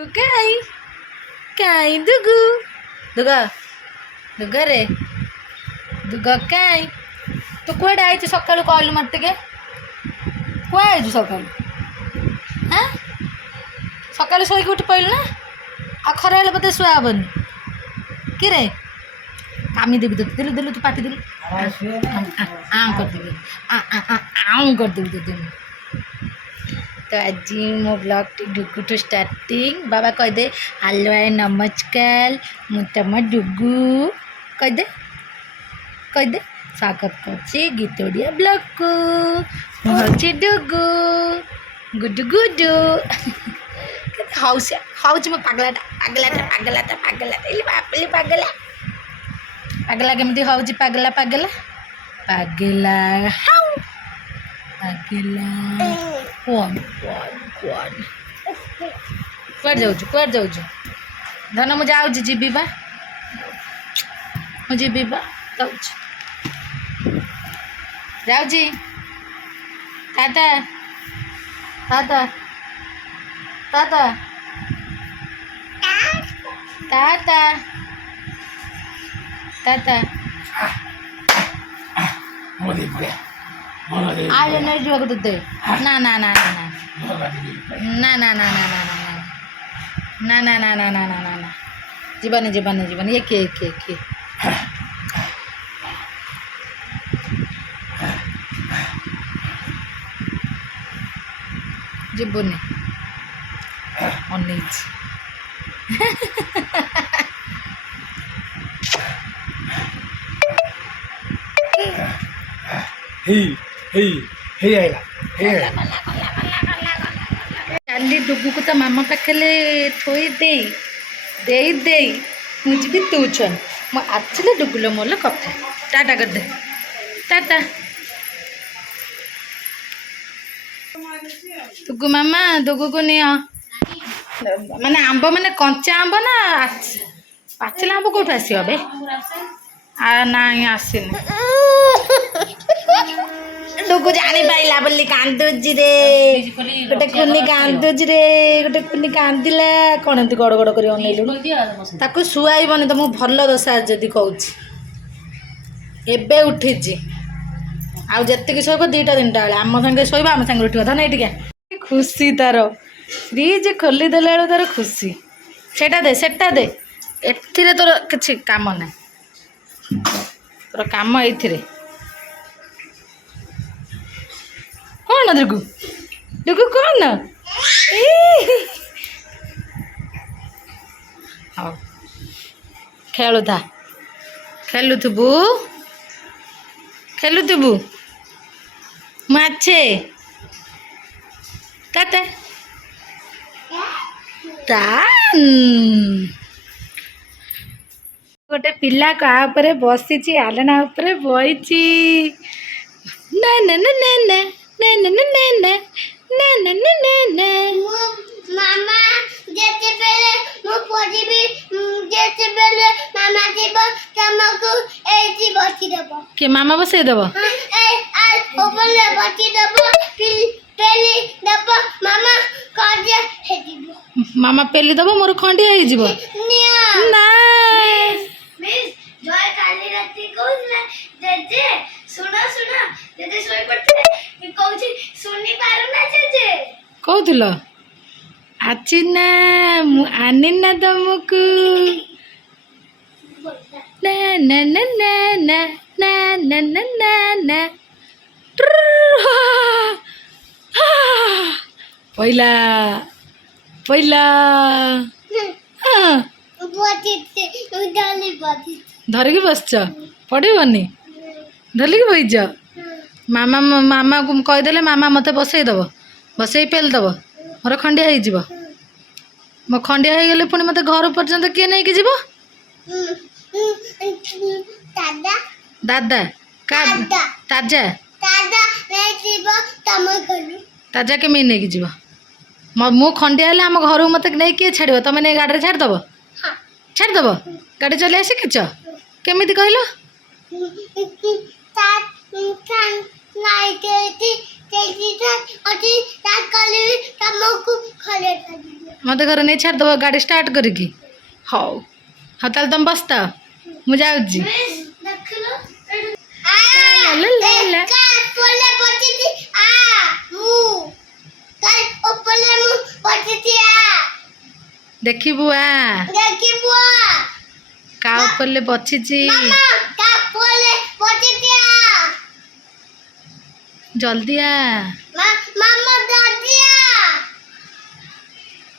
କାଇଁ କାଇଁ ଦୁଗୁ ଦୁଗ ଦୁଗ ରେ ଦୁଗ କାଇଁ ତୁ କୁଆଡ଼େ ଆଇଛୁ ସକାଳୁ କହିଲୁ ମତେ ଟିକେ କୁଆ ଆଇଛୁ ସକାଳୁ ହାଁ ସକାଳୁ ଶୋଇକି ଉଠି ପଇଲୁ ନା ଆଉ ଖରା ହେଲେ ବୋଧେ ଶୁଆ ହବନି କିରେ କାମି ଦେବି ତୋତେ ଦେଲୁ ଦେଲୁ ତୁ ପାଟି ଦେଲୁ କରିଦେବି କରିଦେବି ତୋତେ तो आज मो ब्लॉग टी डुगु टू स्टार्टिंग बाबा कहदे हेलो ए नमस्कार मु तुम डुगु कहदे स्वागत करछि गीतोड़िया ब्लॉग को हूँ डुगु गुडु गुडु हौच मो पगलाटा पगलाटा पगलाटा पगलाटा इली बापली पगला पगला केमती हौच पगला पगला पगला हाउ पगला कौन कुआड़ जाऊँ धन मुझे आऊँ जीबी बा मुझे बा जाऊँ टाटा टाटा टाटा टाटा टाटा आज नहीं जुआ दे ना ना ना ना ना ना ना ना ना ना ना ना ना ना ना ना ना जीवन जीवन जीवन ये के जीवन अनेज काली डुगु को तो मामा पाखे थोई दे दे दे मुझे ट्यूशन मु आसले डुगुल मोल कथा टाटा कर दे टाटा डुगु मामा डुगु को नियो माने आंब माने कंचा आंब ना पाचिला आंब कौट आस ना आसनी डुगु जानी पाइला बोली कांदुची रे गोटे कुनी कांदुची रे गोटे कुनी कांदिला कौन एमती गड़ गड़ कर अनैलु ताकू शुआइबनी तो मु भल दशा जदि कहूँ एबे उठीची आउ जेतिकी शोब 2टा 3टा बेले आम संगे शोब आम संगे उठिब धन ये खुशी तार फ्रिज खोलीदेला बेलू तार खुशी सेटा दे एथिरे तोर किछि काम ना तोर काम एथिरे कौन डुगु डुगु कौन हाँ खेलुथा खेलुथबु माछे टाटा गोटे पिला का ऊपर बसी आलना ऊपर बईची ना ना ना ना ना ना ना ना ना ना ना ना ना ना मामा जेते बेले मु पजिबी जेते बेले मामा जीव तमको एजी बसी देबो के मामा बसई देबो ए आ ओपले बसी देबो पेली देबो मामा काजे हेदिबो मामा पेली देबो मोर खंडिया हो जिवो ना मिस जय काली राती कहला जेजे सुना सुना जेजे सोई पड़ते कहूची सुनी पारो ना जेजे कहूल आची ना आनी ना तुमको ना ना ना ना ना ना ना ना ना ना पहिला पहिला धरिकी बसच पड़ेबनी धरिकी बईच मामा मामा को कहीदेले मामा मते बसईदेव बसई पेलदेव मोर खंडिया हो मो खंडिया हो गले पुणी मते घर पर्यंत किए नहीं कि जीव दादा दादा का ताजा दादा मैं जीव तम करू ताजा केमी नहीं कि जीव मु खंडिया हेले आम घर मत नहीं किए छाड़ तुम नहीं गाड़ी छाड़देव छाड़देव गाड़ी चलिए शिखिच केमी कहल ନାଇଁ ତେଜି ଅଛି ତା କଲି ତମକୁ ଖରେ ଛାଡ଼ିଦିଅ ମତେ ଘରେ ନେଇ ଛାଡ଼ିଦେବ ଗାଡ଼ି ଷ୍ଟାର୍ଟ କରିକି ହଉ ହଉ ତାହେଲେ ତମେ ବସିଥାଅ ମୁଁ ଯାଉଛି ଦେଖିଲ ଲା, ଲା, ଲା। ପଲେ ବସିଛି ମୁଁ କାଇ ଉପରେ ମୁଁ ବସିଛି ଦେଖିବୁ ଆ ଦେଖିବୁ କା ଉପରେ ବସିଛି ମାମା ତା ପଲେ ବସିଛି ଜଲ୍ଦି ଆ ମାମା ଦାଦିଆ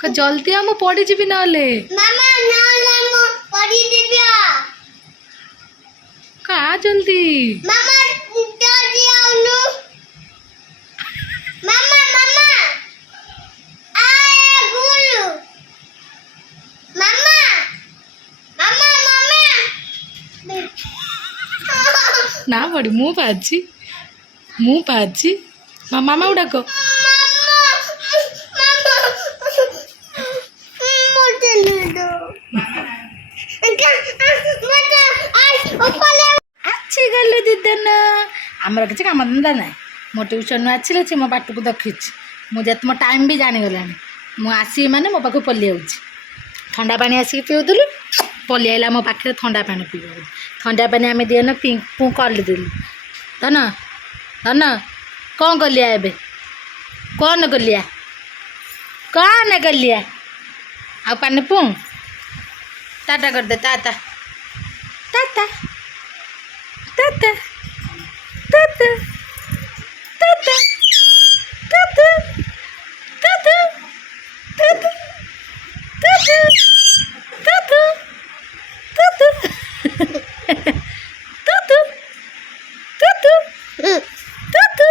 ଜଲ୍ଦି ଆ ମୁଁ ପଡ଼ିଯିବି ନହେଲେ ମାମା ନହେଲେ ମୁଁ ପଡ଼ିଯିବି କା ଜଲ୍ଦି ମାମା ଦାଦିଆ ଉନୁ ମାମା ମାମା ଆଏ ଗୁଲୁ ମାମା ମାମା ମାମା ନା ପଡ଼ି ମୁଁ ପାଛି ମାମାକୁ ଡାକ ଆସିଗଲୁ ଦିଦନ ଆମର କିଛି କାମ ଧନ୍ଦା ନାହିଁ ମୋ ଟ୍ୟୁସନ୍ରୁ ଆସିଲେ ସେ ମୋ ପାଟକୁ ଦେଖିଛି ମୁଁ ଯେତେ ମୋ ଟାଇମ୍ ବି ଜାଣିଗଲାଣି ମୁଁ ଆସିବି ମାନେ ମୋ ପାଖକୁ ପଲି ଯାଉଛି ଥଣ୍ଡା ପାଣି ଆସିକି ପିଉଥିଲୁ ପଲି ଆଇଲା ମୋ ପାଖରେ ଥଣ୍ଡା ପାଣି ପିଇବ ଥଣ୍ଡା ପାଣି ଆମେ ଦିଅନ ପିଙ୍କୁ କରିଦେଲୁ ଧନ ଧନ କ'ଣ କଲିଆ ଏବେ କ'ଣ କଲିଆ ଆଉ ପାଣି ପୁଁ ଟାଟା କରିଦେ ଟାଟା ଟାଟା ଟାଟା ଟାଟା ଟାଟା ଟାଟା ଟାଟା ଟାଟା ଟାଟା ଟାଟା ଟାଟା ଟାଟା ଟାटा ଟାटा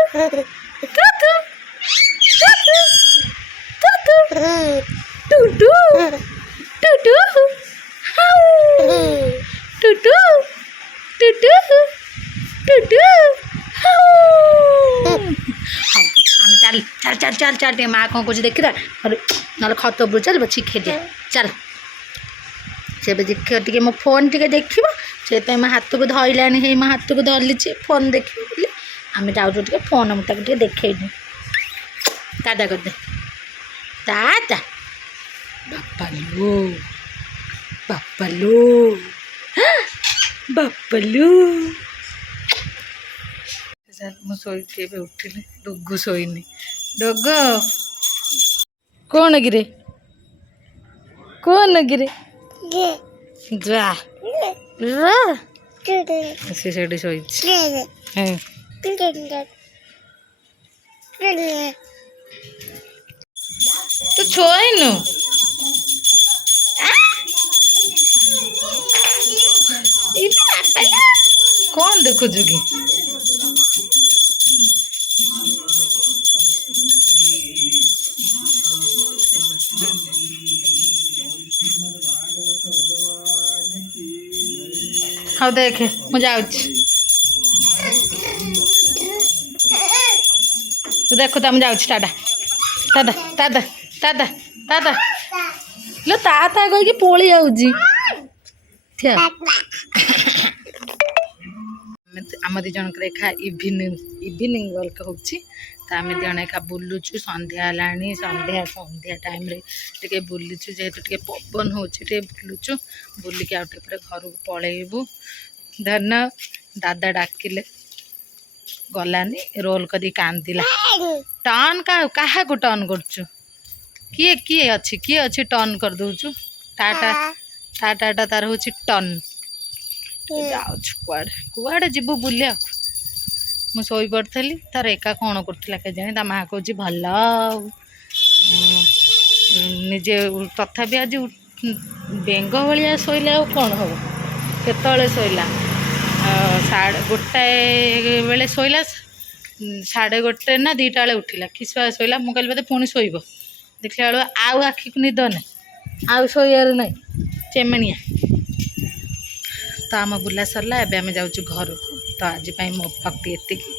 ଟାटा ଟାटा টুটু টুটু হাউ টুটু টুটু টুটু হাউ আমি চাল চাল চাল চাল চাল ଟିକେ ମା କ'ଣ କହୁଛି ଦେଖିବା ନହେଲେ ଖତ ଉପରୁ ଚାଲ ବସି ଖେଳିବା ଚାଲ ସେ ଏବେ ଟିକେ ମୋ ଫୋନ୍ ଟିକେ ଦେଖିବ ସେଥିପାଇଁ ମୋ ହାତକୁ ଧଇଲାଣି ହେଇ ମୋ ହାତକୁ ଧରିଲିଛି ଫୋନ୍ ଦେଖିବ ବୋଲି ଆମେ ଯାଉଛୁ ଟିକେ ଫୋନ୍ ମୁଁ ତାକୁ ଟିକେ ଦେଖେଇନି ଟାଟା କରିଦେ ଟାଟା ବାପାଲୋ ବାପାଲୋ ବାପାଲୋ ମୁଁ ଶୋଇକି ଏବେ ଉଠିଲି ଡୁଗୁ ଶୋଇନି ଡୋଗ କ'ଣ କିରେ ଯା ସେ ସେଠି ଶୋଇଛି ତୁ ଛୋଇନୁ କ'ଣ ଦେଖୁଛୁ କି ହଉ ଦେଖେ ମୁଁ ଯାଉଛି ତୁ ଦେଖୁ ତ ମୁଁ ଯାଉଛି ଟାଟା ଟାଟା ଟାଟା ଟାଟା ଟାଟା ଲୋ ତା କହିକି ପଳେଇ ଯାଉଛି ଠିଆ ଆମ ଦୁଇ ଜଣଙ୍କର ଏକା ଇଭିନିଂ ୱାର୍କ ହେଉଛି ତ ଆମେ ଦୁଇ ଜଣ ଏକା ବୁଲୁଛୁ ସନ୍ଧ୍ୟା ହେଲାଣି ସନ୍ଧ୍ୟା ଟାଇମ୍ରେ ଟିକେ ବୁଲୁଛୁ ଯେହେତୁ ଟିକେ ପବନ ହେଉଛି ଟିକେ ବୁଲୁଛୁ ବୁଲିକି ଆଉ ଟିକେ ପରେ ଘରକୁ ପଳେଇବୁ ଧନ ଦାଦା ଡାକିଲେ ଗଲାନି ରୋଲ୍ କରି କାନ୍ଦିଲା ଟର୍ନ କାହାକୁ ଟର୍ନ କରୁଛୁ କିଏ ଅଛି ଟର୍ନ କରିଦେଉଛୁ ଟାଟା ତାର ହେଉଛି ଟର୍ନ ଯାଉଛୁ କୁଆଡ଼େ ଯିବୁ ବୁଲିବାକୁ ମୁଁ ଶୋଇପଡ଼ିଥିଲି ତାର ଏକା କ'ଣ କରୁଥିଲା କେଜାଣି ତା ମାଆ କହୁଛି ଭଲ ଆଉ ନିଜେ ତଥାପି ଆଜି ବେଙ୍ଗ ଭଳିଆ ଶୋଇଲେ ଆଉ କ'ଣ ହେବ କେତେବେଳେ ଶୋଇଲା 1:30 ବେଳେ ଶୋଇଲା 1:30 ନା 2ଟା ବେଳେ ଉଠିଲା କି ଶୋଇଲା ମୁଁ କହିଲି ବୋଧେ ପୁଣି ଶୋଇବ ଦେଖିଲା ବେଳକୁ ଆଉ ଆଖିକୁ ନିଦ ନାହିଁ ଆଉ ଶୋଇବାର ନାହିଁ ଚେମଣିଆ ତ ଆମ ବୁଲା ସରିଲା ଏବେ ଆମେ ଯାଉଛୁ ଘରକୁ ତ ଆଜି ପାଇଁ ମୋ ଭକ୍ତି ଏତିକି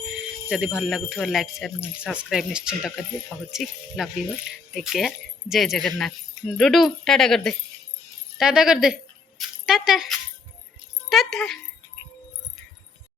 ଯଦି ଭଲ ଲାଗୁଥିବ ଲାଇକ୍ ସେୟାର ସବସ୍କ୍ରାଇବ୍ ନିଶ୍ଚିନ୍ତ କରିବେ କହୁଛି ଲଭ୍ ୟୁ ଟେକ୍ କେୟାର ଜୟ ଜଗନ୍ନାଥ ଡୁଡୁ ଟାଟା କରିଦେ ଟାଟା